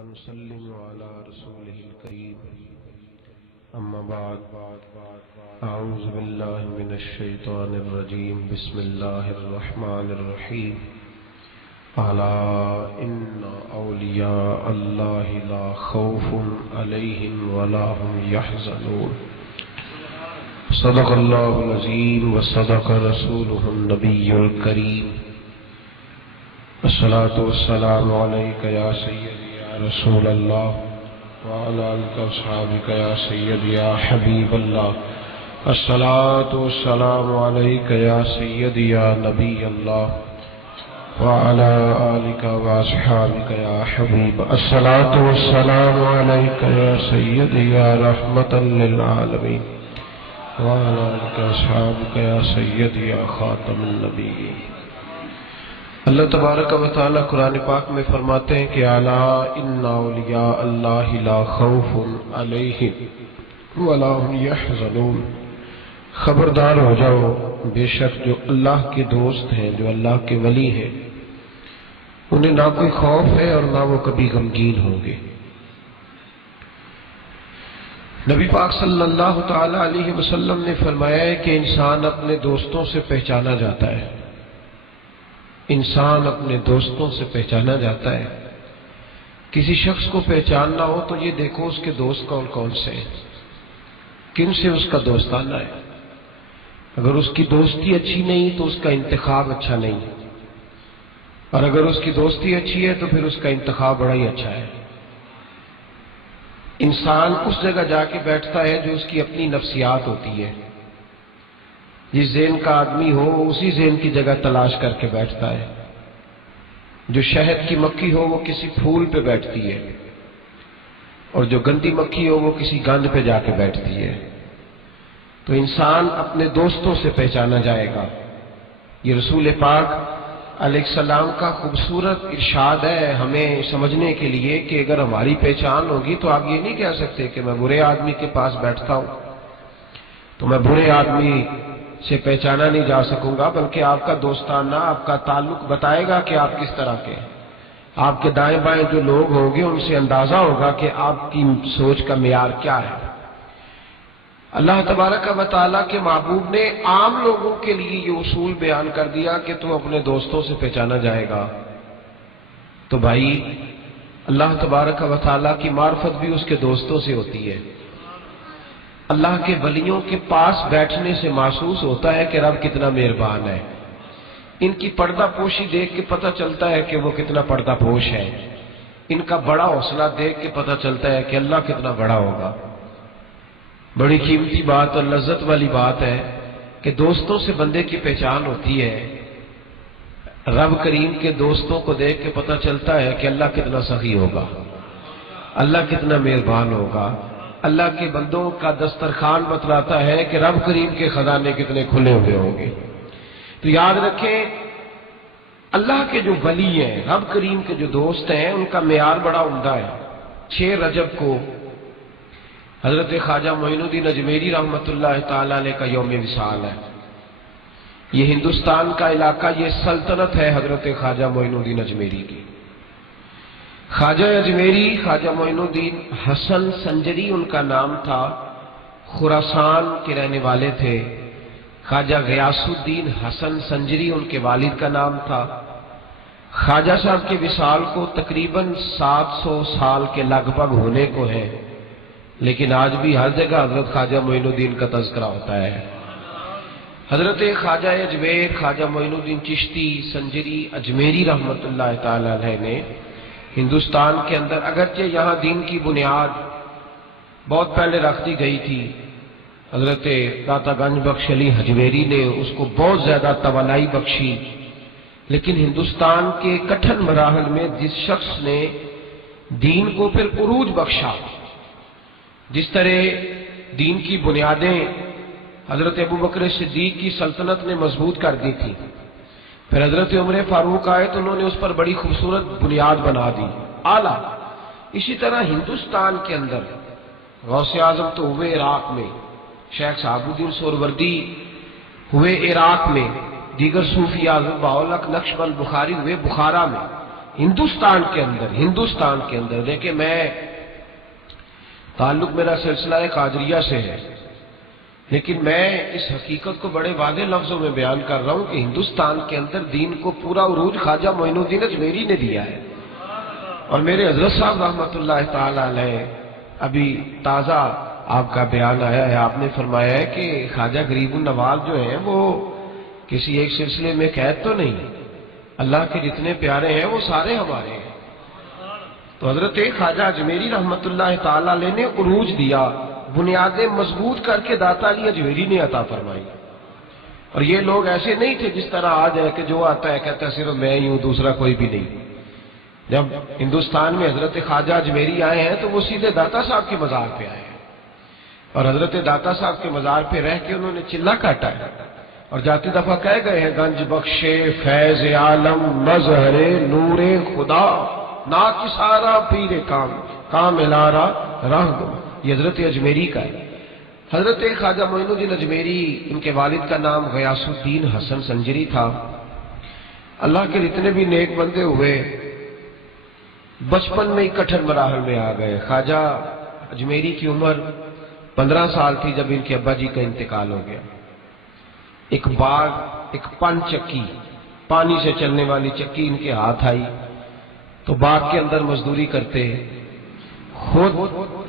ونسلم على رسوله الكريم أما بعد أعوذ بالله من الشيطان الرجيم بسم الله الرحمن الرحيم ألا إن أولياء الله لا خوف عليهم ولا هم يحزنون صدق الله العظيم وصدق رسوله النبي الكريم الصلاة والسلام عليك يا سيدي يا رسول الله وعلى آلك وأصحابك يا سيدي يا حبيب الله الصلاة والسلام عليك يا سيدي يا نبي الله وعلى آلك وأصحابك يا حبيب الصلاة والسلام عليك يا سيدي يا رحمة للعالمين وعلى آلك وأصحابك يا سيدي يا خاتم النبيين۔ اللہ تبارک و تعالی قرآن پاک میں فرماتے ہیں کہ الا ان اولیاء اللہ لا خوف علیہم ولا هم يحزنون، خبردار ہو جاؤ، بے شک جو اللہ کے دوست ہیں، جو اللہ کے ولی ہیں، انہیں نہ کوئی خوف ہے اور نہ وہ کبھی غمگین ہوں گے۔ نبی پاک صلی اللہ تعالی علیہ وسلم نے فرمایا ہے کہ انسان اپنے دوستوں سے پہچانا جاتا ہے، انسان اپنے دوستوں سے پہچانا جاتا ہے۔ کسی شخص کو پہچاننا ہو تو یہ دیکھو اس کے دوست کون کون سے ہیں، کن سے اس کا دوستانہ ہے۔ اگر اس کی دوستی اچھی نہیں تو اس کا انتخاب اچھا نہیں، اور اگر اس کی دوستی اچھی ہے تو پھر اس کا انتخاب بڑا ہی اچھا ہے۔ انسان اس جگہ جا کے بیٹھتا ہے جو اس کی اپنی نفسیات ہوتی ہے۔ جس ذہن کا آدمی ہو اسی ذہن کی جگہ تلاش کر کے بیٹھتا ہے۔ جو شہد کی مکھی ہو وہ کسی پھول پہ بیٹھتی ہے، اور جو گندی مکھی ہو وہ کسی گند پہ جا کے بیٹھتی ہے۔ تو انسان اپنے دوستوں سے پہچانا جائے گا۔ یہ رسول پاک علیہ السلام کا خوبصورت ارشاد ہے ہمیں سمجھنے کے لیے کہ اگر ہماری پہچان ہوگی تو آپ یہ نہیں کہہ سکتے کہ میں برے آدمی کے پاس بیٹھتا ہوں تو میں برے آدمی سے پہچانا نہیں جا سکوں گا، بلکہ آپ کا دوستانہ، آپ کا تعلق بتائے گا کہ آپ کس طرح کے ہیں۔ آپ کے دائیں بائیں جو لوگ ہوں گے ان سے اندازہ ہوگا کہ آپ کی سوچ کا معیار کیا ہے۔ اللہ تبارک و تعالیٰ کے محبوب نے عام لوگوں کے لیے یہ اصول بیان کر دیا کہ تم اپنے دوستوں سے پہچانا جائے گا۔ تو بھائی اللہ تبارک و تعالیٰ کی معرفت بھی اس کے دوستوں سے ہوتی ہے۔ اللہ کے ولیوں کے پاس بیٹھنے سے محسوس ہوتا ہے کہ رب کتنا مہربان ہے۔ ان کی پردہ پوشی دیکھ کے پتہ چلتا ہے کہ وہ کتنا پردہ پوش ہے۔ ان کا بڑا حوصلہ دیکھ کے پتہ چلتا ہے کہ اللہ کتنا بڑا ہوگا۔ بڑی قیمتی بات اور لذت والی بات ہے کہ دوستوں سے بندے کی پہچان ہوتی ہے۔ رب کریم کے دوستوں کو دیکھ کے پتہ چلتا ہے کہ اللہ کتنا سخی ہوگا، اللہ کتنا مہربان ہوگا۔ اللہ کے بندوں کا دسترخوان بتلاتا ہے کہ رب کریم کے خزانے کتنے کھلے ہوئے ہوں گے۔ تو یاد رکھیں اللہ کے جو ولی ہیں، رب کریم کے جو دوست ہیں، ان کا معیار بڑا عمدہ ہے۔ 6 رجب کو حضرت خواجہ معین الدین اجمیری رحمۃ اللہ تعالی علیہ کا یوم وصال ہے۔ یہ ہندوستان کا علاقہ، یہ سلطنت ہے حضرت خواجہ معین الدین اجمیری کی۔ خواجہ اجمیری خواجہ معین الدین حسن سنجری ان کا نام تھا، خراسان کے رہنے والے تھے۔ خواجہ غیاث الدین حسن سنجری ان کے والد کا نام تھا۔ خواجہ صاحب کے وصال کو تقریباً 700 سال کے لگ بھگ ہونے کو ہے، لیکن آج بھی ہر جگہ حضرت خواجہ معین الدین کا تذکرہ ہوتا ہے۔ حضرت خواجہ اجمیر خواجہ معین الدین چشتی سنجری اجمیری رحمۃ اللہ تعالی علیہ نے ہندوستان کے اندر، اگرچہ یہاں دین کی بنیاد بہت پہلے رکھ دی گئی تھی، حضرت داتا گنج بخش علی اجمیری نے اس کو بہت زیادہ توانائی بخشی، لیکن ہندوستان کے کٹھن مراحل میں جس شخص نے دین کو پھر عروج بخشا، جس طرح دین کی بنیادیں حضرت ابوبکر صدیق کی سلطنت نے مضبوط کر دی تھی، پھر حضرت عمر فاروق آئے تو انہوں نے اس پر بڑی خوبصورت بنیاد بنا دی، اعلیٰ۔ اسی طرح ہندوستان کے اندر غوث اعظم تو ہوئے عراق میں، شیخ صحاب الدین سہروردی ہوئے عراق میں، دیگر صوفیاء بہاؤالحق نقشبند بخاری ہوئے بخارا میں، ہندوستان کے اندر دیکھیں، میں تعلق میرا سلسلہ قادریہ سے ہے، لیکن میں اس حقیقت کو بڑے واضح لفظوں میں بیان کر رہا ہوں کہ ہندوستان کے اندر دین کو پورا عروج خواجہ معین الدین اجمیری نے دیا ہے۔ اور میرے حضرت صاحب رحمۃ اللہ تعالی علیہ، ابھی تازہ آپ کا بیان آیا ہے، آپ نے فرمایا ہے کہ خواجہ غریب النواز جو ہیں وہ کسی ایک سلسلے میں قید تو نہیں، اللہ کے جتنے پیارے ہیں وہ سارے ہمارے ہیں۔ تو حضرت خواجہ اجمیری رحمۃ اللہ تعالی علیہ نے عروج دیا، بنیادیں مضبوط کر کے داتا علی اجمیری نے عطا فرمائی۔ اور یہ لوگ ایسے نہیں تھے جس طرح آج ہے کہ جو آتا ہے کہتا ہے صرف میں ہی ہوں، دوسرا کوئی بھی نہیں۔ جب ہندوستان میں حضرت خواجہ اجمیری آئے ہیں تو وہ سیدھے داتا صاحب کے مزار پہ آئے ہیں، اور حضرت داتا صاحب کے مزار پہ رہ کے انہوں نے چلہ کاٹا ہے، اور جاتی دفعہ کہہ گئے ہیں گنج بخشے فیض عالم مظہر نور خدا نا کسارا پیر کام الارا راہ دو۔ یہ حضرت اجمیری کا ہے۔ حضرت خواجہ معین الدین اجمیری، ان کے والد کا نام غیاث الدین حسن سنجری تھا۔ اللہ کے جتنے بھی نیک بندے ہوئے بچپن میں ہی کٹھن مراحل میں آ گئے۔ خواجہ اجمیری کی عمر 15 سال تھی جب ان کے ابا جی کا انتقال ہو گیا۔ ایک باغ، ایک پن چکی، پانی سے چلنے والی چکی ان کے ہاتھ آئی تو باغ کے اندر مزدوری کرتے، خود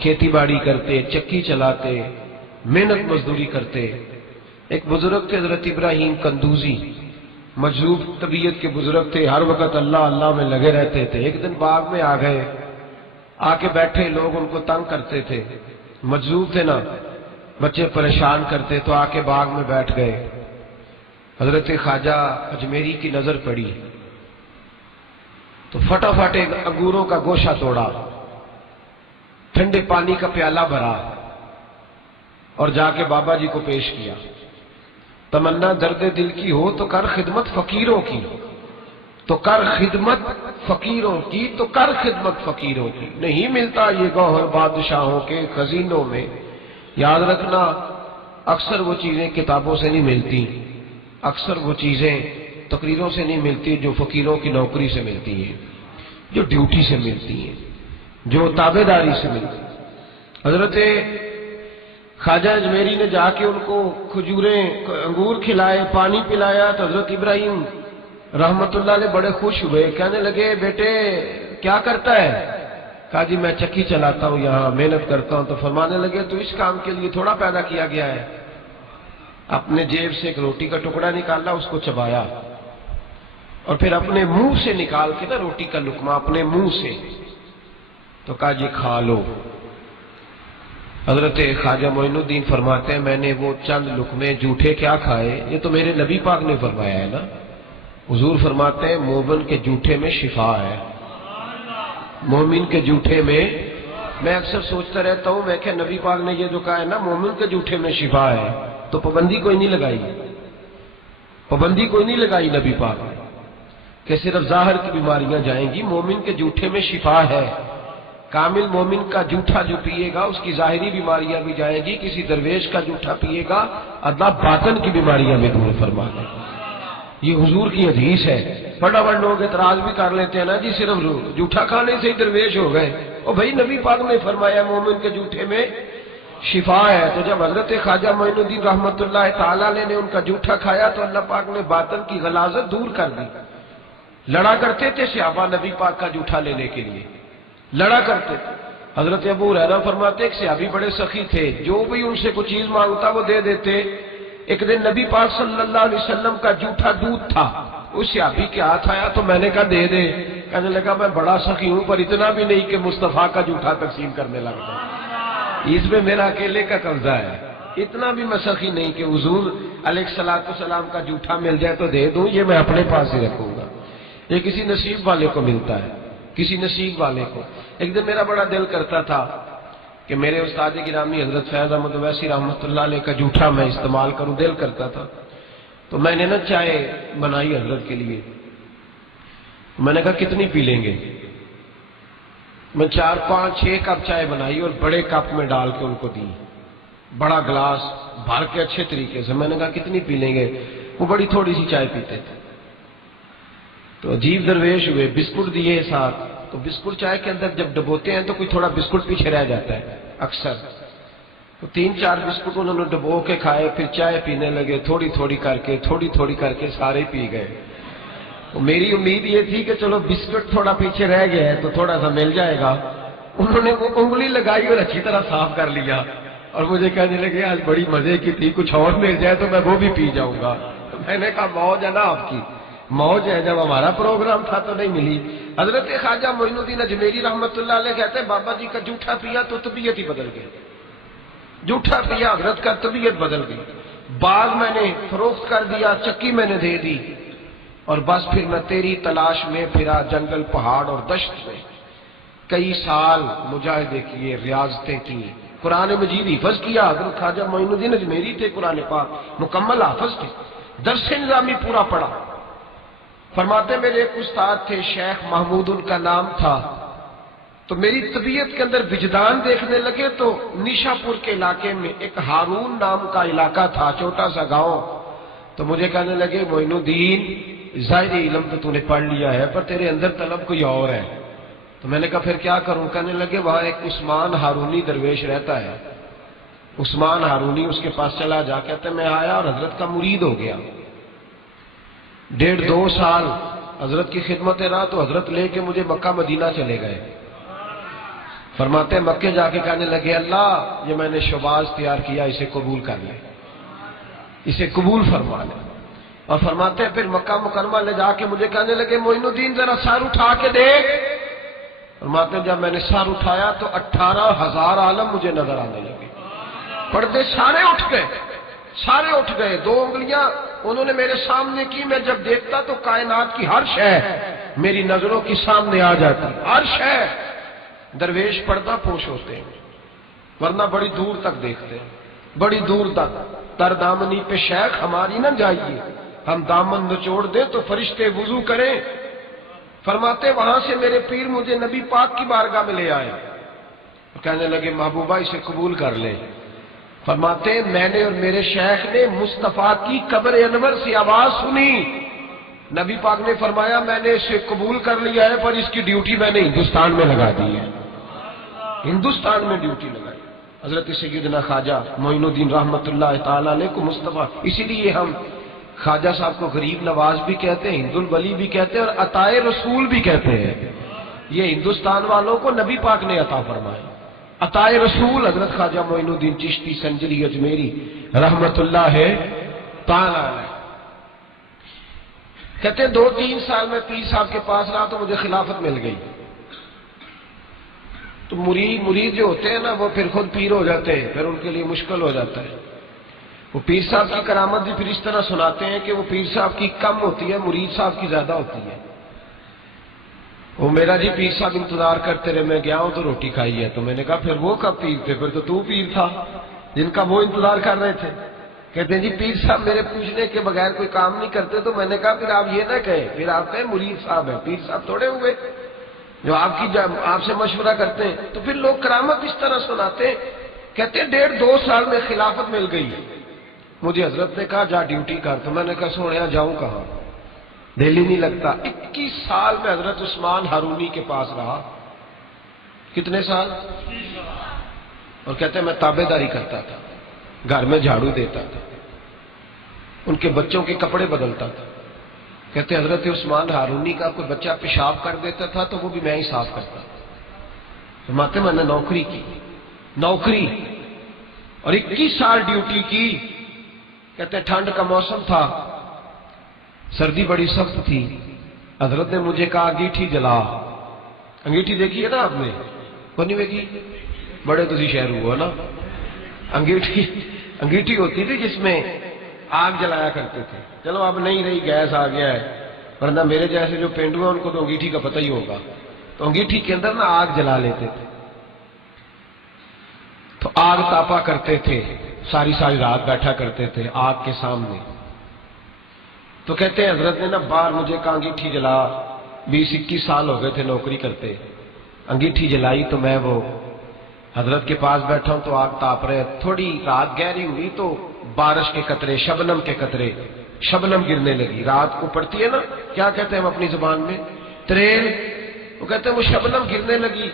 کھیتی باڑی کرتے، چکی چلاتے، محنت مزدوری کرتے۔ ایک بزرگ تھے حضرت ابراہیم قندوزی، مجذوب طبیعت کے بزرگ تھے، ہر وقت اللہ اللہ میں لگے رہتے تھے۔ ایک دن باغ میں آ گئے، آ کے بیٹھے، لوگ ان کو تنگ کرتے تھے، مجذوب تھے نا، بچے پریشان کرتے، تو آ کے باغ میں بیٹھ گئے۔ حضرت خواجہ اجمیری کی نظر پڑی تو فٹافٹ ایک انگوروں کا گوشہ توڑا، ٹھنڈے پانی کا پیالہ بھرا اور جا کے بابا جی کو پیش کیا۔ تمنا درد دل کی ہو تو کر خدمت فقیروں کی، تو کر خدمت فقیروں کی، تو کر خدمت فقیروں کی، نہیں ملتا یہ گوہر بادشاہوں کے خزینوں میں۔ یاد رکھنا، اکثر وہ چیزیں کتابوں سے نہیں ملتی، اکثر وہ چیزیں تقریروں سے نہیں ملتی جو فقیروں کی نوکری سے ملتی ہیں، جو ڈیوٹی سے ملتی ہیں، جو تابع داری سے ملتی ہیں۔ حضرت خواجہ اجمیری نے جا کے ان کو کھجوریں، انگور کھلائے، پانی پلایا تو حضرت ابراہیم رحمت اللہ علیہ بڑے خوش ہوئے، کہنے لگے بیٹے کیا کرتا ہے؟ کہا جی میں چکی چلاتا ہوں، یہاں محنت کرتا ہوں۔ تو فرمانے لگے تو اس کام کے لیے تھوڑا پیدا کیا گیا ہے؟ اپنے جیب سے ایک روٹی کا ٹکڑا نکالا، اس کو چبایا، اور پھر اپنے منہ سے نکال کے نا روٹی کا لقمہ اپنے منہ سے، تو کہا جی کھا لو۔ حضرت خواجہ معین الدین فرماتے ہیں میں نے وہ چند لقمے جھوٹے کیا کھائے، یہ تو میرے نبی پاک نے فرمایا ہے نا۔ حضور فرماتے ہیں مومن کے جھوٹے میں شفا ہے، مومن کے جھوٹے میں۔ میں اکثر سوچتا رہتا ہوں، میں کہ نبی پاک نے یہ جو کہا ہے نا مومن کے جھوٹے میں شفا ہے، تو پابندی کوئی نہیں لگائی، پابندی کوئی نہیں لگائی نبی پاک نے کہ صرف ظاہر کی بیماریاں جائیں گی، مومن کے جھوٹے میں شفا ہے۔ کامل مومن کا جھوٹا جو پیے گا اس کی ظاہری بیماریاں بھی جائیں گی، کسی درویش کا جھوٹا پیے گا اللہ باطن کی بیماریاں بھی دور فرما دے گا۔ یہ حضور کی حدیث ہے۔ بڑا بڑا لوگ اعتراض بھی کر لیتے ہیں نا جی صرف جھوٹا کھانے سے ہی درویش ہو گئے، اور بھائی نبی پاک نے فرمایا مومن کے جھوٹے میں شفا ہے۔ تو جب حضرت خواجہ معین الدین رحمت اللہ تعالی علیہ نے ان کا جھوٹا کھایا تو اللہ پاک نے باطن کی غلاظت دور کر دی۔ لڑا کرتے تھے صحابہ نبی پاک کا جھوٹا لینے کے لیے، لڑا کرتے تھے۔ حضرت ابو ہریرہ فرماتے ایک صحابی بڑے سخی تھے، جو بھی ان سے کوئی چیز مانگتا وہ دے دیتے۔ ایک دن نبی پاک صلی اللہ علیہ وسلم کا جھوٹا دودھ تھا، اس صحابی کے ہاتھ آیا تو میں نے کہا دے دے۔ کہنے لگا میں بڑا سخی ہوں پر اتنا بھی نہیں کہ مصطفیٰ کا جھوٹا تقسیم کرنے لگتا، اس میں میرا اکیلے کا قبضہ ہے، اتنا بھی میں سخی نہیں کہ حضور علیہ الصلوۃ والسلام کا جھوٹا مل جائے تو دے دوں، یہ میں اپنے پاس ہی رکھوں گا، یہ کسی نصیب والے کو ملتا ہے، کسی نصیب والے کو۔ ایک دن میرا بڑا دل کرتا تھا کہ میرے استاد گرامی حضرت فیض احمد اویسی رحمۃ اللہ علیہ کا جھوٹا میں استعمال کروں، دل کرتا تھا۔ تو میں نے نا چائے بنائی حضرت کے لیے، میں نے کہا کتنی پی لیں گے؟ میں 4 5 6 کپ چائے بنائی اور بڑے کپ میں ڈال کے ان کو دی، بڑا گلاس بھر کے اچھے طریقے سے۔ میں نے کہا کتنی پی لیں گے؟ وہ بڑی تھوڑی سی چائے پیتے تھے۔ تو عجیب درویش ہوئے، بسکٹ دیے ساتھ، تو بسکٹ چائے کے اندر جب ڈبوتے ہیں تو کوئی تھوڑا بسکٹ پیچھے رہ جاتا ہے اکثر، تو 3-4 بسکٹ انہوں نے ڈبو کے کھائے، پھر چائے پینے لگے، تھوڑی تھوڑی کر کے سارے پی گئے۔ تو میری امید یہ تھی کہ چلو بسکٹ تھوڑا پیچھے رہ گیا ہے تو تھوڑا سا مل جائے گا، انہوں نے وہ انگلی لگائی اور اچھی طرح صاف کر لیا، اور مجھے کہنے لگے آج بڑی مزے کی تھی، کچھ اور مل جائے تو میں وہ بھی پی جاؤں گا۔ تو میں نے کہا موج ہے نا آپ کی، موج ہے، جب ہمارا پروگرام تھا تو نہیں ملی۔ حضرت خواجہ معین الدین اجمیری رحمۃ اللہ علیہ کہتے ہیں بابا جی کا جھوٹا پیا تو طبیعت ہی بدل گئی، جھوٹا پیا حضرت کا طبیعت بدل گئی، باغ میں نے فروخت کر دیا، چکی میں نے دے دی، اور بس پھر میں تیری تلاش میں پھرا جنگل پہاڑ اور دشت میں، کئی سال مجاہدے کیے، ریاضتیں کی، قرآن مجید حفظ کیا۔ حضرت خواجہ معین الدین اجمیری تھے قرآن پاک مکمل حافظ تھے، درس نظامی پورا پڑھا۔ فرماتے میرے ایک استاد تھے شیخ محمود ان کا نام تھا، تو میری طبیعت کے اندر وجدان دیکھنے لگے تو نیشا پور کے علاقے میں ایک ہارون نام کا علاقہ تھا، چھوٹا سا گاؤں، تو مجھے کہنے لگے معین الدین ظاہری علم تو نے پڑھ لیا ہے پر تیرے اندر طلب کوئی اور ہے۔ تو میں نے کہا پھر کیا کروں؟ کہنے لگے وہاں ایک عثمان ہارونی درویش رہتا ہے، عثمان ہارونی، اس کے پاس چلا جا، کہتے میں آیا اور حضرت کا مرید ہو گیا، 1.5-2 سال حضرت کی خدمت رہا، تو حضرت لے کے مجھے مکہ مدینہ چلے گئے۔ فرماتے مکے جا کے کہنے لگے اللہ یہ میں نے شباز تیار کیا، اسے قبول کر لے، اسے قبول فرما لے۔ اور فرماتے پھر مکہ مکرمہ لے جا کے مجھے کہنے لگے معین الدین ذرا سر اٹھا کے دیکھ۔ فرماتے جب میں نے سر اٹھایا تو 18,000 عالم مجھے نظر آنے لگے، پردے سارے اٹھ گئے، سارے اٹھ گئے، 2 انگلیاں انہوں نے میرے سامنے کی، میں جب دیکھتا تو کائنات کی ہر شے میری نظروں کے سامنے آ جاتی، ہر شے۔ درویش پردہ پوش ہوتے ہیں ورنہ بڑی دور تک دیکھتے ہیں، بڑی دور تک۔ تر دامنی پہ شیخ ہماری نہ جائیے، ہم دامن نچوڑ دیں تو فرشتے وضو کریں۔ فرماتے وہاں سے میرے پیر مجھے نبی پاک کی بارگاہ میں لے آئے، کہنے لگے محبوبہ اسے قبول کر لے۔ فرماتے میں نے اور میرے شیخ نے مصطفیٰ کی قبر انور سے آواز سنی، نبی پاک نے فرمایا میں نے اسے قبول کر لیا ہے پر اس کی ڈیوٹی میں نے ہندوستان میں لگا دی ہے، ہندوستان میں ڈیوٹی لگائی۔ حضرت سیدنا خواجہ معین الدین رحمۃ اللہ تعالی علیہ کو مصطفیٰ، اسی لیے ہم خواجہ صاحب کو غریب نواز بھی کہتے ہیں، ہند الولی بھی کہتے ہیں، اور عطائے رسول بھی کہتے ہیں۔ یہ ہندوستان والوں کو نبی پاک نے عطا فرمائے عطائے رسول، حضرت خواجہ معین الدین چشتی سنجری اجمیری رحمت اللہ تعالی علیہ۔ کہتے ہیں 2-3 سال میں پیر صاحب کے پاس رہا تو مجھے خلافت مل گئی۔ تو مرید جو ہوتے ہیں نا وہ پھر خود پیر ہو جاتے ہیں، پھر ان کے لیے مشکل ہو جاتا ہے۔ وہ پیر صاحب کی کرامت بھی پھر اس طرح سناتے ہیں کہ وہ پیر صاحب کی کم ہوتی ہے، مرید صاحب کی زیادہ ہوتی ہے۔ وہ میرا جی پیر صاحب انتظار کرتے رہے، میں گیا ہوں تو روٹی کھائی ہے، تو میں نے کہا پھر وہ کب پیر تھے؟ پھر تو پیر تھا جن کا وہ انتظار کر رہے تھے۔ کہتے ہیں جی پیر صاحب میرے پوچھنے کے بغیر کوئی کام نہیں کرتے، تو میں نے کہا پھر آپ یہ نہ کہیں، پھر آپ کہیں مرید صاحب ہیں، پیر صاحب تھوڑے ہوئے جو آپ سے مشورہ کرتے ہیں۔ تو پھر لوگ کرامت اس طرح سناتے ہیں۔ کہتے ہیں 1.5-2 سال میں خلافت مل گئی، مجھے حضرت نے کہا جا ڈیوٹی کر، تو میں نے کہا سوڑیا جاؤں کہاں، دل ہی نہیں لگتا۔ 21 سال میں حضرت عثمان ہارونی کے پاس رہا۔ کتنے سال؟ اور کہتے ہیں میں تابع داری کرتا تھا، گھر میں جھاڑو دیتا تھا، ان کے بچوں کے کپڑے بدلتا تھا۔ کہتے حضرت عثمان ہارونی کا کوئی بچہ پیشاب کر دیتا تھا تو وہ بھی میں ہی صاف کرتا تھا۔ فرماتے میں نے نوکری کی، نوکری، اور 21 سال ڈیوٹی کی۔ کہتے ٹھنڈ کا موسم تھا، سردی بڑی سخت تھی، حضرت نے مجھے کہا انگیٹھی جلا۔ انگیٹھی دیکھی ہے نا آپ نے؟ کون نہیں دیکھی؟ بڑے تسی شہر ہوا نا۔ انگیٹھی ہوتی تھی جس میں آگ جلایا کرتے تھے، چلو اب نہیں رہی، گیس آ گیا ہے، ورنہ میرے جیسے جو پینڈو ہیں ان کو تو انگیٹھی کا پتہ ہی ہوگا۔ تو انگیٹھی کے اندر نا آگ جلا لیتے تھے، تو آگ تاپا کرتے تھے، ساری رات بیٹھا کرتے تھے آگ کے سامنے۔ تو کہتے ہیں حضرت نے نا باہر مجھے کہا انگیٹھی جلا، 20-21 سال ہو گئے تھے نوکری کرتے، انگیٹھی جلائی تو میں وہ حضرت کے پاس بیٹھا ہوں تو آگ تاپ رہے، تھوڑی رات گہری ہوئی تو بارش کے قطرے، شبنم کے قطرے شبنم گرنے لگی، رات کو پڑتی ہے نا، کیا کہتے ہیں ہم اپنی زبان میں؟ تریل۔ وہ کہتے ہیں وہ شبنم گرنے لگی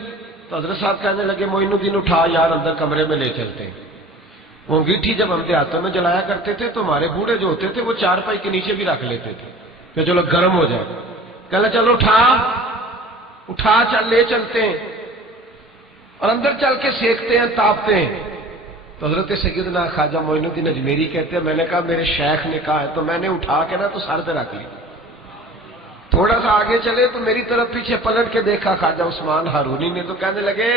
تو حضرت صاحب کہنے لگے معین الدین اٹھا یار اندر کمرے میں لے چلتے ہیں۔ وہ انگیٹھی جب ہم دیہاتوں میں جلایا کرتے تھے تو ہمارے بوڑھے جو ہوتے تھے وہ چارپائی کے نیچے بھی رکھ لیتے تھے کہ چلو گرم ہو جائے، کہنا چلو اٹھا چل لے چلتے ہیں، اور اندر چل کے سیکتے ہیں، تاپتے ہیں۔ تو حضرت سیدنا خواجہ معین الدین اجمیری کہتے ہیں میں نے کہا میرے شیخ نے کہا ہے تو میں نے اٹھا کے نا تو سر پہ رکھ لی، تھوڑا سا آگے چلے تو میری طرف پیچھے پلٹ کے دیکھا خواجہ عثمان ہارونی نے، تو کہنے لگے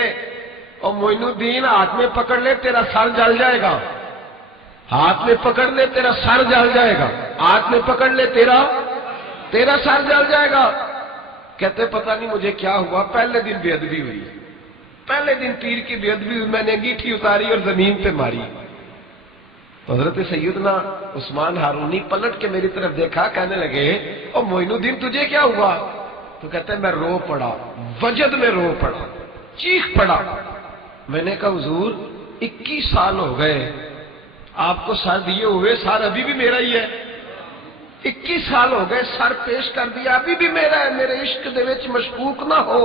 اور معین الدین ہاتھ میں پکڑ لے تیرا سر جل جائے گا، ہاتھ میں پکڑ لے تیرا سر جل جائے گا، ہاتھ میں پکڑ لے تیرا سر جل جائے گا۔ کہتے پتہ نہیں مجھے کیا ہوا، پہلے دن بے ادبی ہوئی، پہلے دن پیر کی بے ادبی ہوئی، میں نے انگیٹھی اتاری اور زمین پہ ماری۔ تو حضرت سیدنا عثمان ہارونی پلٹ کے میری طرف دیکھا، کہنے لگے اور معین الدین تجھے کیا ہوا؟ تو کہتے ہیں میں رو پڑا، وجد میں رو پڑا، چیخ پڑا۔ میں نے کہا حضور 21 سال ہو گئے آپ کو سر دیے ہوئے، سر ابھی بھی میرا ہی ہے، 21 سال ہو گئے سر پیش کر دیا ابھی بھی میرا ہے، میرے عشق دے وچ مشکوک نہ ہو،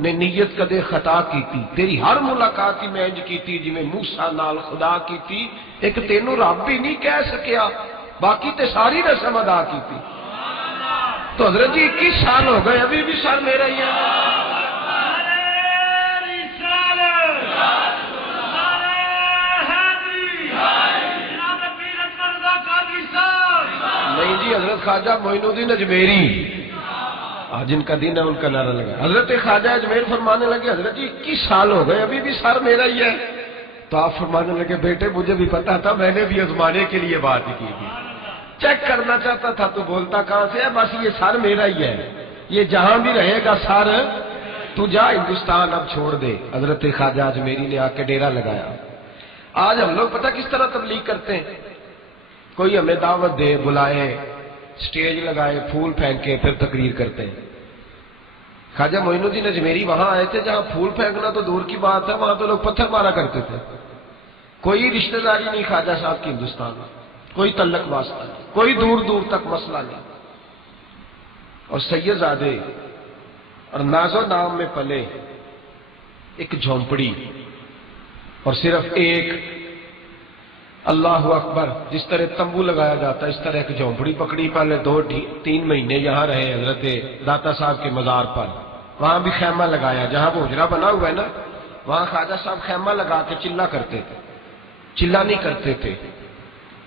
نے نیت کدے خطا کیتی، تیری ہر ملاقات ہی میں انج کیتی جویں موسیٰ نال خدا کیتی، ایک تینوں رب بھی نہیں کہہ سکیا، باقی تے ساری رسم ادا کیتی۔ تو حضرت جی 21 سال ہو گئے ابھی بھی سر میرا ہی ہے۔ نہیں جی، حضرت خواجہ معین الدین اجمیری جن کا دین ہے ان کا نعرہ لگا، حضرت خواجہ اجمیر فرمانے لگے حضرت جی 21 سال ہو گئے ابھی بھی سر میرا ہی ہے۔ تو آپ فرمانے لگے بیٹے مجھے بھی پتا تھا، میں نے بھی آزمانے کے لیے بات کی تھی، چیک کرنا چاہتا تھا تو بولتا کہاں سے ہے، بس یہ سر میرا ہی ہے، یہ جہاں بھی رہے گا سر، تو جا ہندوستان اب چھوڑ دے۔ حضرت خواجہ اجمیری نے آ کے ڈیرا لگایا۔ آج ہم لوگ پتہ کس طرح تبلیغ کرتے ہیں، کوئی ہمیں دعوت دے، بلائے، سٹیج لگائے، پھول پھینکے، پھر تقریر کرتے ہیں۔ خواجہ معین الدین اجمیری وہاں آئے تھے جہاں پھول پھینکنا تو دور کی بات ہے، وہاں تو لوگ پتھر مارا کرتے تھے۔ کوئی رشتہ داری نہیں خواجہ صاحب کی ہندوستان میں، کوئی تعلق واسطہ نہیں، کوئی دور دور تک مسئلہ نہیں۔ اور سید زادے اور ناز و نام میں پلے، ایک جھونپڑی اور صرف ایک اللہ اکبر، جس طرح تمبو لگایا جاتا ہے اس طرح ایک جھونپڑی پکڑی، پہلے 2-3 مہینے یہاں رہے حضرت داتا صاحب کے مزار پر، وہاں بھی خیمہ لگایا، جہاں وہ حجرہ بنا ہوا ہے نا وہاں خواجہ صاحب خیمہ لگا کے چلا کرتے تھے، چلا نہیں کرتے تھے۔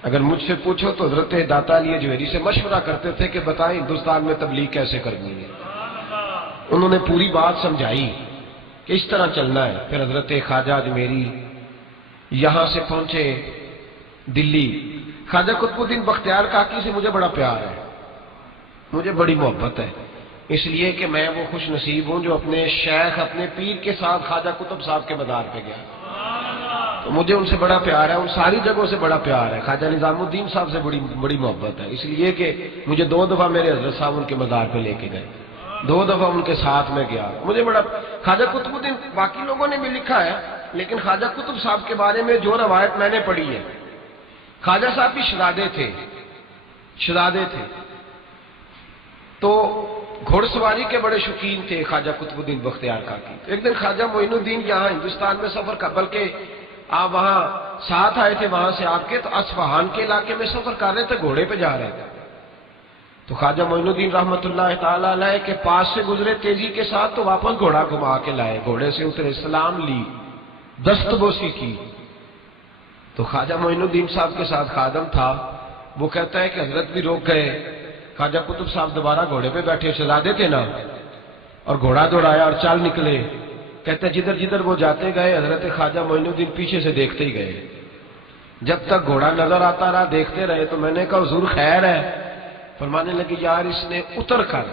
اگر مجھ سے پوچھو تو حضرت داتا علی اجمیری سے مشورہ کرتے تھے کہ بتائیں ہندوستان میں تبلیغ کیسے کرنی ہے، انہوں نے پوری بات سمجھائی کہ اس طرح چلنا ہے۔ پھر حضرت خواجہ اجمیری یہاں سے پہنچے دلی۔ خواجہ قطب الدین بختیار کاکی سے مجھے بڑا پیار ہے، مجھے بڑی محبت ہے، اس لیے کہ میں وہ خوش نصیب ہوں جو اپنے شیخ اپنے پیر کے ساتھ خواجہ قطب صاحب کے مزار پہ گیا، تو مجھے ان سے بڑا پیار ہے، ان ساری جگہوں سے بڑا پیار ہے۔ خواجہ نظام الدین صاحب سے بڑی محبت ہے، اس لیے کہ مجھے 2 دفعہ میرے حضرت صاحب ان کے مزار پہ لے کے گئے، 2 دفعہ ان کے ساتھ میں گیا، مجھے بڑا۔ خواجہ قطب الدین باقی لوگوں نے بھی لکھا ہے، لیکن خواجہ قطب صاحب کے بارے میں جو روایت میں نے پڑھی ہے، خواجہ صاحب بھی شہزادے تھے تو گھوڑ سواری کے بڑے شوقین تھے خواجہ قطب الدین بختیار کاکی۔ ایک دن خواجہ معین الدین یہاں ہندوستان میں سفر کا، بلکہ آپ وہاں ساتھ آئے تھے وہاں سے آپ کے، تو اصفہان کے علاقے میں سفر کر رہے تھے، گھوڑے پہ جا رہے تھے، تو خواجہ معین الدین رحمۃ اللہ تعالی علیہ کے پاس سے گزرے تیزی کے ساتھ، تو واپس گھوڑا گھما کے لائے، گھوڑے سے اترے، سلام لی، دست بوسی کی، تو خواجہ معین الدین صاحب کے ساتھ خادم تھا، وہ کہتا ہے کہ حضرت بھی روک گئے، خواجہ قطب صاحب دوبارہ گھوڑے پہ بیٹھے، شہزادے تھے نا، اور گھوڑا دوڑایا اور چل نکلے، کہتے ہیں جدھر جدھر وہ جاتے گئے حضرت خواجہ معین الدین پیچھے سے دیکھتے ہی گئے، جب تک گھوڑا نظر آتا رہا دیکھتے رہے، تو میں نے کہا حضور خیر ہے؟ فرمانے لگے یار اس نے اتر کر،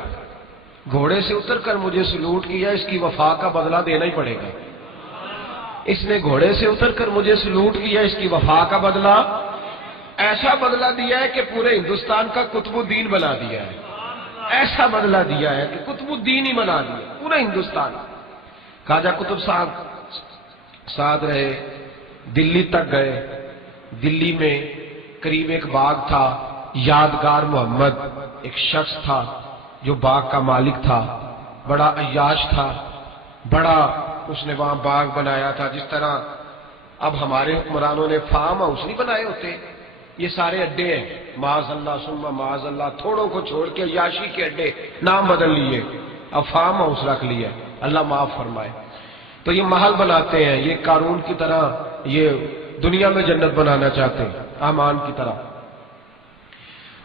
گھوڑے سے اتر کر مجھے سلوٹ کیا، اس کی وفا کا بدلہ دینا ہی پڑے گا، اس نے گھوڑے سے اتر کر مجھے سلوٹ کیا، اس کی وفا کا بدلہ، ایسا بدلہ دیا ہے کہ پورے ہندوستان کا قطب الدین بنا دیا ہے، ایسا بدلہ دیا ہے کہ قطب الدین ہی بنا دیا پورا ہندوستان۔ خواجہ قطب صاحب ساتھ رہے، دلی تک گئے، دلی میں قریب ایک باغ تھا، یادگار محمد ایک شخص تھا جو باغ کا مالک تھا، بڑا عیاش تھا، بڑا اس نے وہاں باغ بنایا تھا، جس طرح اب ہمارے حکمرانوں نے فارم ہاؤس نہیں بنائے ہوتے، یہ سارے اڈے ہیں، معاذ اللہ ثم معاذ اللہ، تھوڑوں کو چھوڑ کے عیاشی کے اڈے نام بدل لیے، اب فارم ہاؤس رکھ لیا، اللہ معاف فرمائے۔ تو یہ محل بناتے ہیں، یہ قارون کی طرح یہ دنیا میں جنت بنانا چاہتے ہیں، آمان کی طرح۔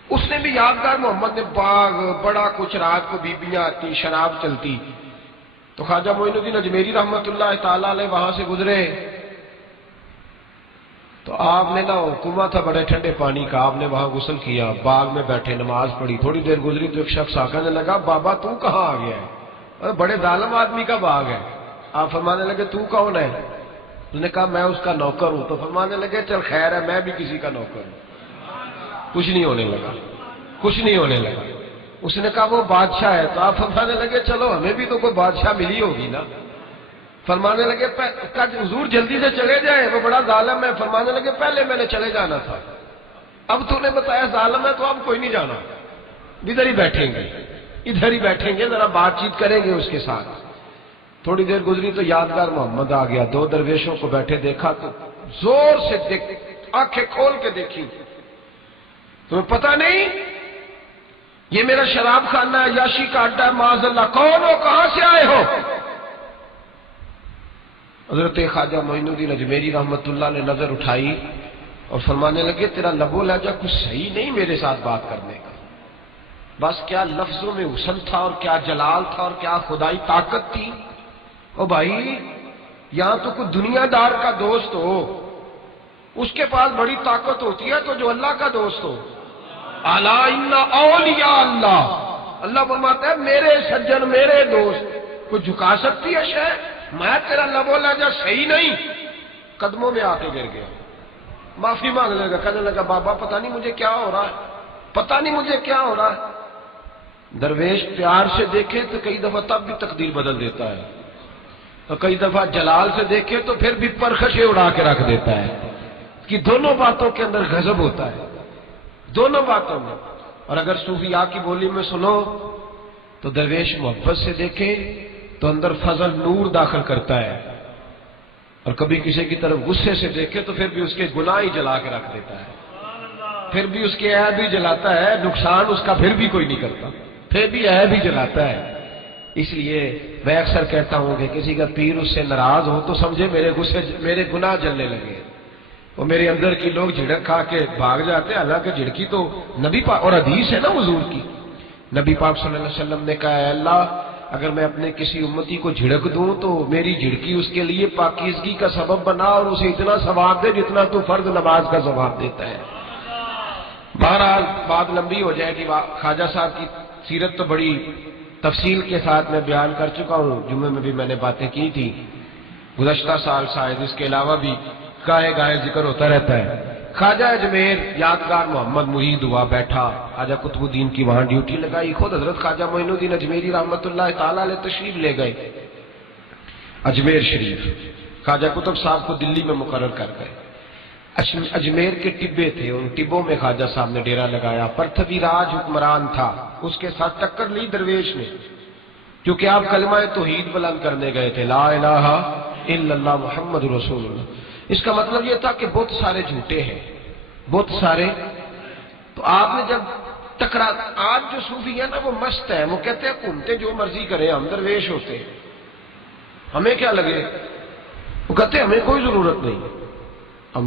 اس نے بھی یادگار محمد نے باغ بڑا کچھ، رات کو بیبیاں آتی، شراب چلتی، تو خواجہ معین الدین اجمیری رحمت اللہ تعالی علیہ وہاں سے گزرے، تو آپ نے نا کنواں تھا بڑے ٹھنڈے پانی کا، آپ نے وہاں غسل کیا، باغ میں بیٹھے نماز پڑھی، تھوڑی دیر گزری تو ایک شخص آ کہنے لگا بابا تو کہاں آ گیا ہے؟ بڑے ظالم آدمی کا باغ ہے۔ آپ فرمانے لگے تو کون ہے؟ اس نے کہا میں اس کا نوکر ہوں۔ تو فرمانے لگے چل خیر ہے، میں بھی کسی کا نوکر ہوں۔ کچھ نہیں ہونے لگا، کچھ نہیں ہونے لگا۔ اس نے کہا وہ بادشاہ ہے، تو آپ فرمانے لگے چلو ہمیں بھی تو کوئی بادشاہ ملی ہوگی نا۔ فرمانے لگے حضور جلدی سے چلے جائیں، وہ بڑا ظالم ہے۔ فرمانے لگے پہلے میں نے چلے جانا تھا، اب تو نے بتایا ظالم ہے تو اب کوئی نہیں جانا، ادھر ہی بیٹھیں گے، ادھر ہی بیٹھیں گے، ذرا بات چیت کریں گے اس کے ساتھ۔ تھوڑی دیر گزری تو یادگار محمد آ گیا، دو درویشوں کو بیٹھے دیکھا تو زور سے آنکھیں کھول کے دیکھی، تمہیں پتہ نہیں یہ میرا شراب خانہ ہے، عیاشی کا اڈا ہے، معاذ اللہ، کون ہو، کہاں سے آئے ہو؟ حضرت خواجہ معین الدین اجمیری رحمت اللہ نے نظر اٹھائی اور فرمانے لگے تیرا لب و لہجہ کچھ صحیح نہیں میرے ساتھ بات کرنے کا، بس کیا لفظوں میں حسن تھا اور کیا جلال تھا اور کیا خدائی طاقت تھی۔ او بھائی یہاں تو کوئی دنیا دار کا دوست ہو، اس کے پاس بڑی طاقت ہوتی ہے، تو جو اللہ کا دوست ہو، الا ان اولیاء اللہ، اللہ فرماتا ہے میرے سجن میرے دوست، کوئی جھکا سکتی ہے شے؟ میں تیرا لب و لہجہ صحیح نہیں، قدموں میں آ کے گر گیا، معافی مانگنے لگا، کہنے لگا بابا پتہ نہیں مجھے کیا ہو رہا ہے، پتہ نہیں مجھے کیا ہو رہا ہے۔ درویش پیار سے دیکھے تو کئی دفعہ تب بھی تقدیر بدل دیتا ہے، اور کئی دفعہ جلال سے دیکھے تو پھر بھی پرخشیں اڑا کے رکھ دیتا ہے، کہ دونوں باتوں کے اندر غضب ہوتا ہے، دونوں باتوں میں۔ اور اگر صوفیاء کی بولی میں سنو تو درویش محبت سے دیکھے تو اندر فضل نور داخل کرتا ہے، اور کبھی کسی کی طرف غصے سے دیکھے تو پھر بھی اس کے گناہ ہی جلا کے رکھ دیتا ہے، پھر بھی اس کے عیب ہی جلاتا ہے، نقصان اس کا پھر بھی کوئی نہیں کرتا، پھر بھی عیب ہی جلاتا ہے۔ اس لیے میں اکثر کہتا ہوں کہ کسی کا پیر اس سے ناراض ہو تو سمجھے میرے گناہ جلنے لگے، وہ میرے اندر کی لوگ جھڑک کھا کے بھاگ جاتے ہیں، حالانکہ جھڑکی تو نبی پاک، اور حدیث ہے نا حضور کی، نبی پاک صلی اللہ علیہ وسلم نے کہا ہے اللہ اگر میں اپنے کسی امتی کو جھڑک دوں تو میری جھڑکی اس کے لیے پاکیزگی کا سبب بنا اور اسے اتنا ثواب دے جتنا تو فرض نماز کا ثواب دیتا ہے۔ بہرحال بات لمبی ہو جائے گی، خواجہ صاحب کی سیرت تو بڑی تفصیل کے ساتھ میں بیان کر چکا ہوں، جمعے میں بھی میں نے باتیں کی تھی، گزشتہ سال شاید، اس کے علاوہ بھی گاہے گاہے ذکر ہوتا رہتا ہے۔ خواجہ اجمیر یادگار محمد مرید ہوا، بیٹھا، خواجہ قطب الدین کی وہاں ڈیوٹی لگائی، خود حضرت خواجہ معین الدین اجمیری رحمت اللہ تعالی علیہ تشریف لے گئے اجمیر شریف، خواجہ قطب صاحب کو دلی میں مقرر کر گئے۔ اجمیر کے ٹبے تھے، ان ٹبوں میں خواجہ صاحب نے ڈیرا لگایا، پرتھوی راج حکمران تھا، اس کے ساتھ ٹکر لی درویش نے، کیونکہ آپ کلمہ توحید بلند کرنے گئے تھے، لا الہ الا اللہ محمد رسول اللہ۔ اس کا مطلب یہ تھا کہ بہت سارے جھوٹے ہیں، بہت سارے، تو آپ نے جب ٹکرا، آج جو صوفی ہے نا وہ مست ہے، وہ کہتے ہیں گھومتے جو مرضی کریں، ہم درویش ہوتے ہیں، ہمیں کیا لگے، وہ کہتے ہیں ہمیں کوئی ضرورت نہیں،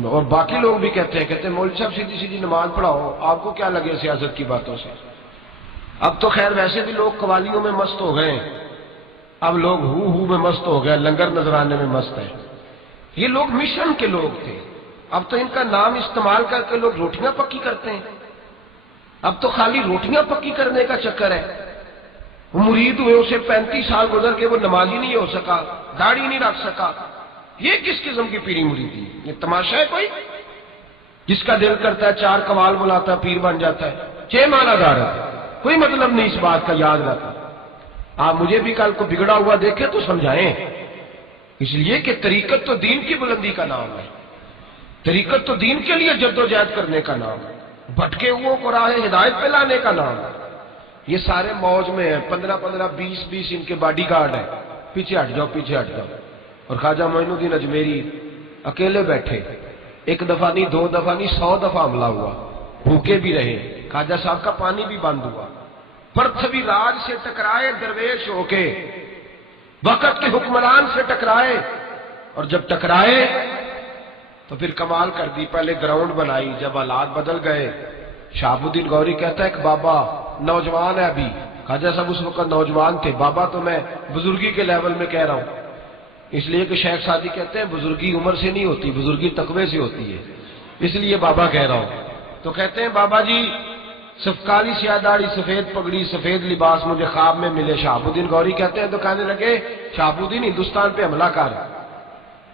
اور باقی لوگ بھی کہتے ہیں مولوی صاحب سیدھی سیدھی نماز پڑھاؤ، آپ کو کیا لگے سیاست کی باتوں سے۔ اب تو خیر ویسے بھی لوگ قوالیوں میں مست ہو گئے، اب لوگ ہو میں مست ہو گئے، لنگر نذرانے میں مست ہے۔ یہ لوگ مشن کے لوگ تھے، اب تو ان کا نام استعمال کر کے لوگ روٹیاں پکی کرتے ہیں، اب تو خالی روٹیاں پکی کرنے کا چکر ہے۔ وہ مرید ہوئے، اسے 35 سال گزر کے وہ نمازی نہیں ہو سکا، داڑھی نہیں رکھ سکا، یہ کس قسم کی پیری مریدی؟ یہ تماشا ہے کوئی؟ جس کا دل کرتا ہے 4 قوال بلاتا ہے پیر بن جاتا ہے، 6 معنی دار ہے، کوئی مطلب نہیں اس بات کا، یاد رکھا۔ آپ مجھے بھی کل کو بگڑا ہوا دیکھے تو سمجھائیں، اس لیے کہ طریقت تو دین کی بلندی کا نام ہے، طریقت تو دین کے لیے جد و جہد کرنے کا نام ہے، بھٹکے ہوئوں کو راہ ہدایت پہ لانے کا نام. یہ سارے موج میں ہیں، 15 20 ان کے باڈی گارڈ ہیں. پیچھے ہٹ جاؤ پیچھے ہٹ جاؤ. اور خواجہ معین الدین اجمیری اکیلے بیٹھے، ایک دفعہ نہیں 2 دفعہ نہیں 100 دفعہ حملہ ہوا، بھوکے بھی رہے، خواجہ صاحب کا پانی بھی بند ہوا. پرتھوی راج سے ٹکرائے درویش ہو کے، وقت کے حکمران سے ٹکرائے، اور جب ٹکرائے تو پھر کمال کر دی. پہلے گراؤنڈ بنائی، جب حالات بدل گئے شہاب الدین غوری کہتا ہے کہ بابا نوجوان ہے ابھی. خواجہ صاحب اس وقت نوجوان تھے، بابا تو میں بزرگی کے لیول میں کہہ رہا ہوں، اس لیے کہ شیخ سعدی کہتے ہیں بزرگی عمر سے نہیں ہوتی، بزرگی تقوی سے ہوتی ہے، اس لیے بابا کہہ رہا ہوں. تو کہتے ہیں بابا جی کالی سیاہ داڑھی، سفید پگڑی، سفید لباس مجھے خواب میں ملے. شہاب الدین غوری کہتے ہیں تو کہنے لگے شہاب الدین ہندوستان پہ حملہ کر،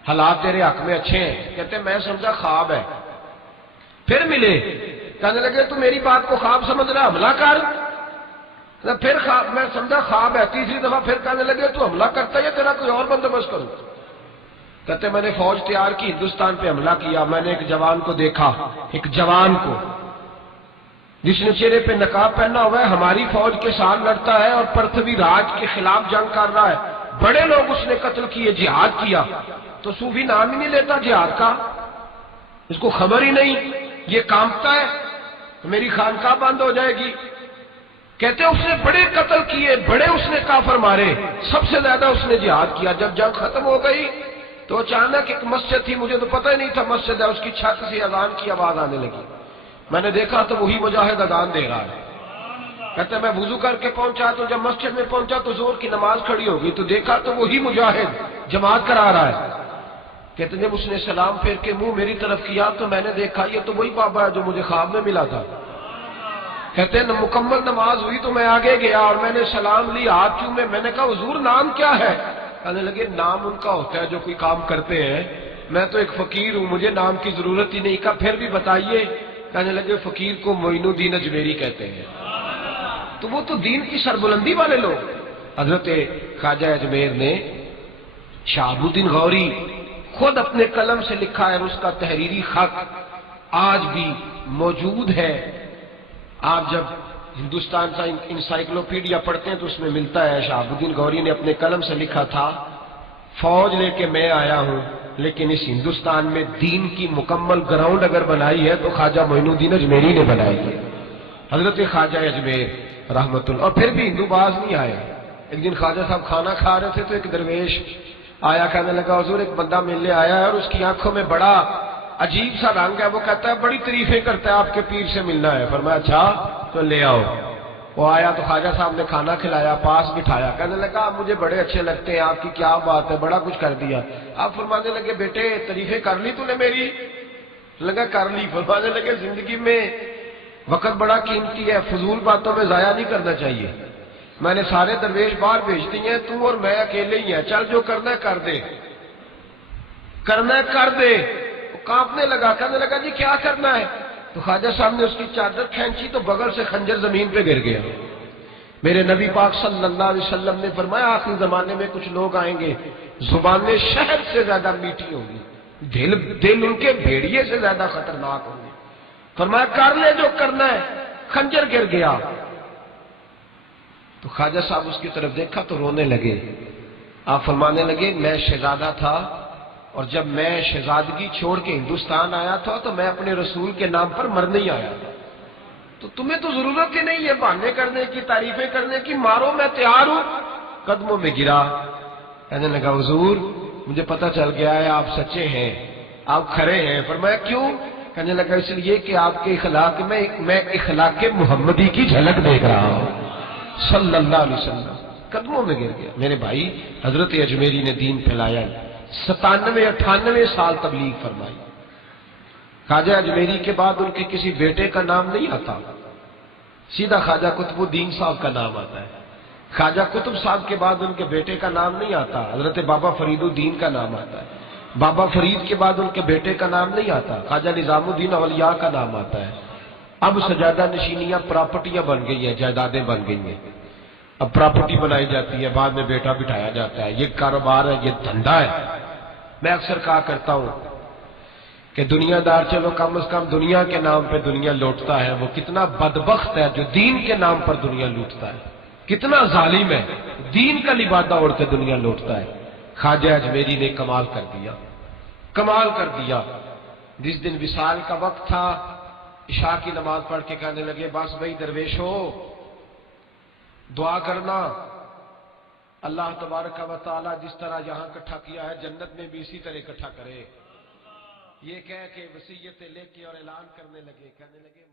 حالات تیرے حق میں اچھے ہیں. کہتے ہیں میں سمجھا خواب ہے. پھر ملے، کہنے لگے تو میری بات کو خواب سمجھ رہا، حملہ کر. پھر میں سمجھا خواب ہے. تیسری دفعہ پھر کہنے لگے تو حملہ کرتا ہے تیرا کوئی اور بندوبست کروں. کہتے میں نے فوج تیار کی، ہندوستان پہ حملہ کیا. میں نے ایک جوان کو دیکھا، ایک جوان کو جس نے چہرے پہ نقاب پہنا ہوا ہے، ہماری فوج کے ساتھ لڑتا ہے اور پرتھوی راج کے خلاف جنگ کر رہا ہے. بڑے لوگ اس نے قتل کیے، جہاد کیا. تو صوفی نام ہی نہیں لیتا جہاد کا، اس کو خبر ہی نہیں، یہ کانپتا ہے میری خانقاہ بند ہو جائے گی. کہتے ہیں اس نے بڑے قتل کیے، بڑے اس نے کافر مارے، سب سے زیادہ اس نے جہاد کیا. جب جنگ ختم ہو گئی تو اچانک ایک مسجد تھی، مجھے تو پتہ ہی نہیں تھا مسجد ہے، اس کی چھت سے اذان کی آواز آنے لگی. میں نے دیکھا تو وہی مجاہد اذان دے رہا ہے. کہتے ہیں میں وضو کر کے پہنچا تو جب مسجد میں پہنچا تو زور کی نماز کھڑی ہو گئی تو دیکھا تو وہی مجاہد جماعت کرا رہا ہے. کہتے ہیں جب اس نے سلام پھیر کے منہ میری طرف کیا تو میں نے دیکھا یہ تو وہی بابا ہے جو مجھے خواب میں ملا تھا. کہتے ہیں مکمل نماز ہوئی تو میں آگے گیا اور میں نے سلام لی، ہاتھ چومے. میں نے کہا حضور نام کیا ہے؟ کہنے لگے نام ان کا ہوتا ہے جو کوئی کام کرتے ہیں، میں تو ایک فقیر ہوں، مجھے نام کی ضرورت ہی نہیں. کہا پھر بھی بتائیے. کہنے لگے فقیر کو معین الدین اجمیری کہتے ہیں. تو وہ تو دین کی سربلندی والے لوگ. حضرت خواجہ اجمیر نے شہاب الدین غوری خود اپنے قلم سے لکھا ہے، اس کا تحریری خط آج بھی موجود ہے. آپ جب ہندوستان کا انسائکلوپیڈیا پڑھتے ہیں تو اس میں ملتا ہے شہاب الدین غوری نے اپنے قلم سے لکھا تھا، فوج لے کے میں آیا ہوں لیکن اس ہندوستان میں دین کی مکمل گراؤنڈ اگر بنائی ہے تو خواجہ معین الدین اجمیری نے بنائی ہے. حضرت خواجہ اجمیر رحمت اللہ. اور پھر بھی ہندو باز نہیں آئے. ایک دن خواجہ صاحب کھانا کھا رہے تھے تو ایک درویش آیا، کہنے لگا حضور ایک بندہ ملنے آیا ہے اور اس کی آنکھوں میں بڑا عجیب سا رنگ ہے، وہ کہتا ہے بڑی تعریفیں کرتا ہے آپ کے پیر سے ملنا ہے. فرمایا اچھا تو لے آؤ. وہ آیا تو خواجہ صاحب نے کھانا کھلایا، پاس بٹھایا. کہنے لگا آپ مجھے بڑے اچھے لگتے ہیں، آپ کی کیا بات ہے، بڑا کچھ کر دیا. آپ فرمانے لگے بیٹے تعریفیں کر لی تو نے میری؟ لگا کر لی. فرمانے لگے زندگی میں وقت بڑا قیمتی ہے، فضول باتوں میں ضائع نہیں کرنا چاہیے. میں نے سارے درویش باہر بھیج دیے ہیں، تو اور میں اکیلے ہی ہیں، چل جو کرنا ہے کر دے، کرنا ہے کر دے. وہ کانپنے لگا، کہنے لگا جی کیا کرنا ہے؟ تو خواجہ صاحب نے اس کی چادر کھینچی تو بغل سے خنجر زمین پہ گر گیا. میرے نبی پاک صلی اللہ علیہ وسلم نے فرمایا آخری زمانے میں کچھ لوگ آئیں گے زبانیں شہد سے زیادہ میٹھی ہوں گی، دل ان کے بھیڑیے سے زیادہ خطرناک ہوں گے. فرمایا کر لے جو کرنا ہے. خنجر گر گیا تو خواجہ صاحب اس کی طرف دیکھا تو رونے لگے. آپ فرمانے لگے میں شہزادہ تھا اور جب میں شہزادگی چھوڑ کے ہندوستان آیا تھا تو میں اپنے رسول کے نام پر مرنے ہی آیا تھا. تو تمہیں تو ضرورت ہی نہیں ہے بہانے کرنے کی، تعریفیں کرنے کی، مارو میں تیار ہوں. قدموں میں گرا. کہنے لگا حضور مجھے پتہ چل گیا ہے آپ سچے ہیں، آپ کھرے ہیں. فرمایا کیوں؟ کہنے لگا اس لیے کہ آپ کے اخلاق میں اخلاق محمدی کی جھلک دیکھ رہا ہوں صلی اللہ علیہ وسلم. قدموں میں گر گیا. میرے بھائی حضرت اجمیری نے دین پھیلایا، 97-98 سال تبلیغ فرمائی. خواجہ اجمیری کے بعد ان کے کسی بیٹے کا نام نہیں آتا، سیدھا خواجہ قطب الدین صاحب کا نام آتا ہے. خواجہ قطب صاحب کے بعد ان کے بیٹے کا نام نہیں آتا، حضرت بابا فرید الدین کا نام آتا ہے. بابا فرید کے بعد ان کے بیٹے کا نام نہیں آتا، خواجہ نظام الدین اولیاء کا نام آتا ہے. اب سجادہ نشینیاں پراپرٹیاں بن گئی ہیں، جائیدادیں بن گئی ہیں. اب پراپرٹی بنائی جاتی ہے، بعد میں بیٹا بٹھایا جاتا ہے. یہ کاروبار ہے، یہ دھندا ہے. میں اکثر کہا کرتا ہوں کہ دنیا دار چلو کم از کم دنیا کے نام پہ دنیا لوٹتا ہے، وہ کتنا بدبخت ہے جو دین کے نام پر دنیا لوٹتا ہے، کتنا ظالم ہے، دین کا لبادہ اوڑھ کے دنیا لوٹتا ہے۔ خواجہ اجمیری نے کمال کر دیا، کمال کر دیا۔ جس دن وصال کا وقت تھا، عشاء کی نماز پڑھ کے کہنے لگے بس بھائی درویش ہو، دعا کرنا اللہ تبارک و تعالی جس طرح یہاں اکٹھا کیا ہے جنت میں بھی اسی طرح اکٹھا کرے۔ یہ کہہ کے وصیتیں لے کے اور اعلان کرنے لگے، کہنے لگے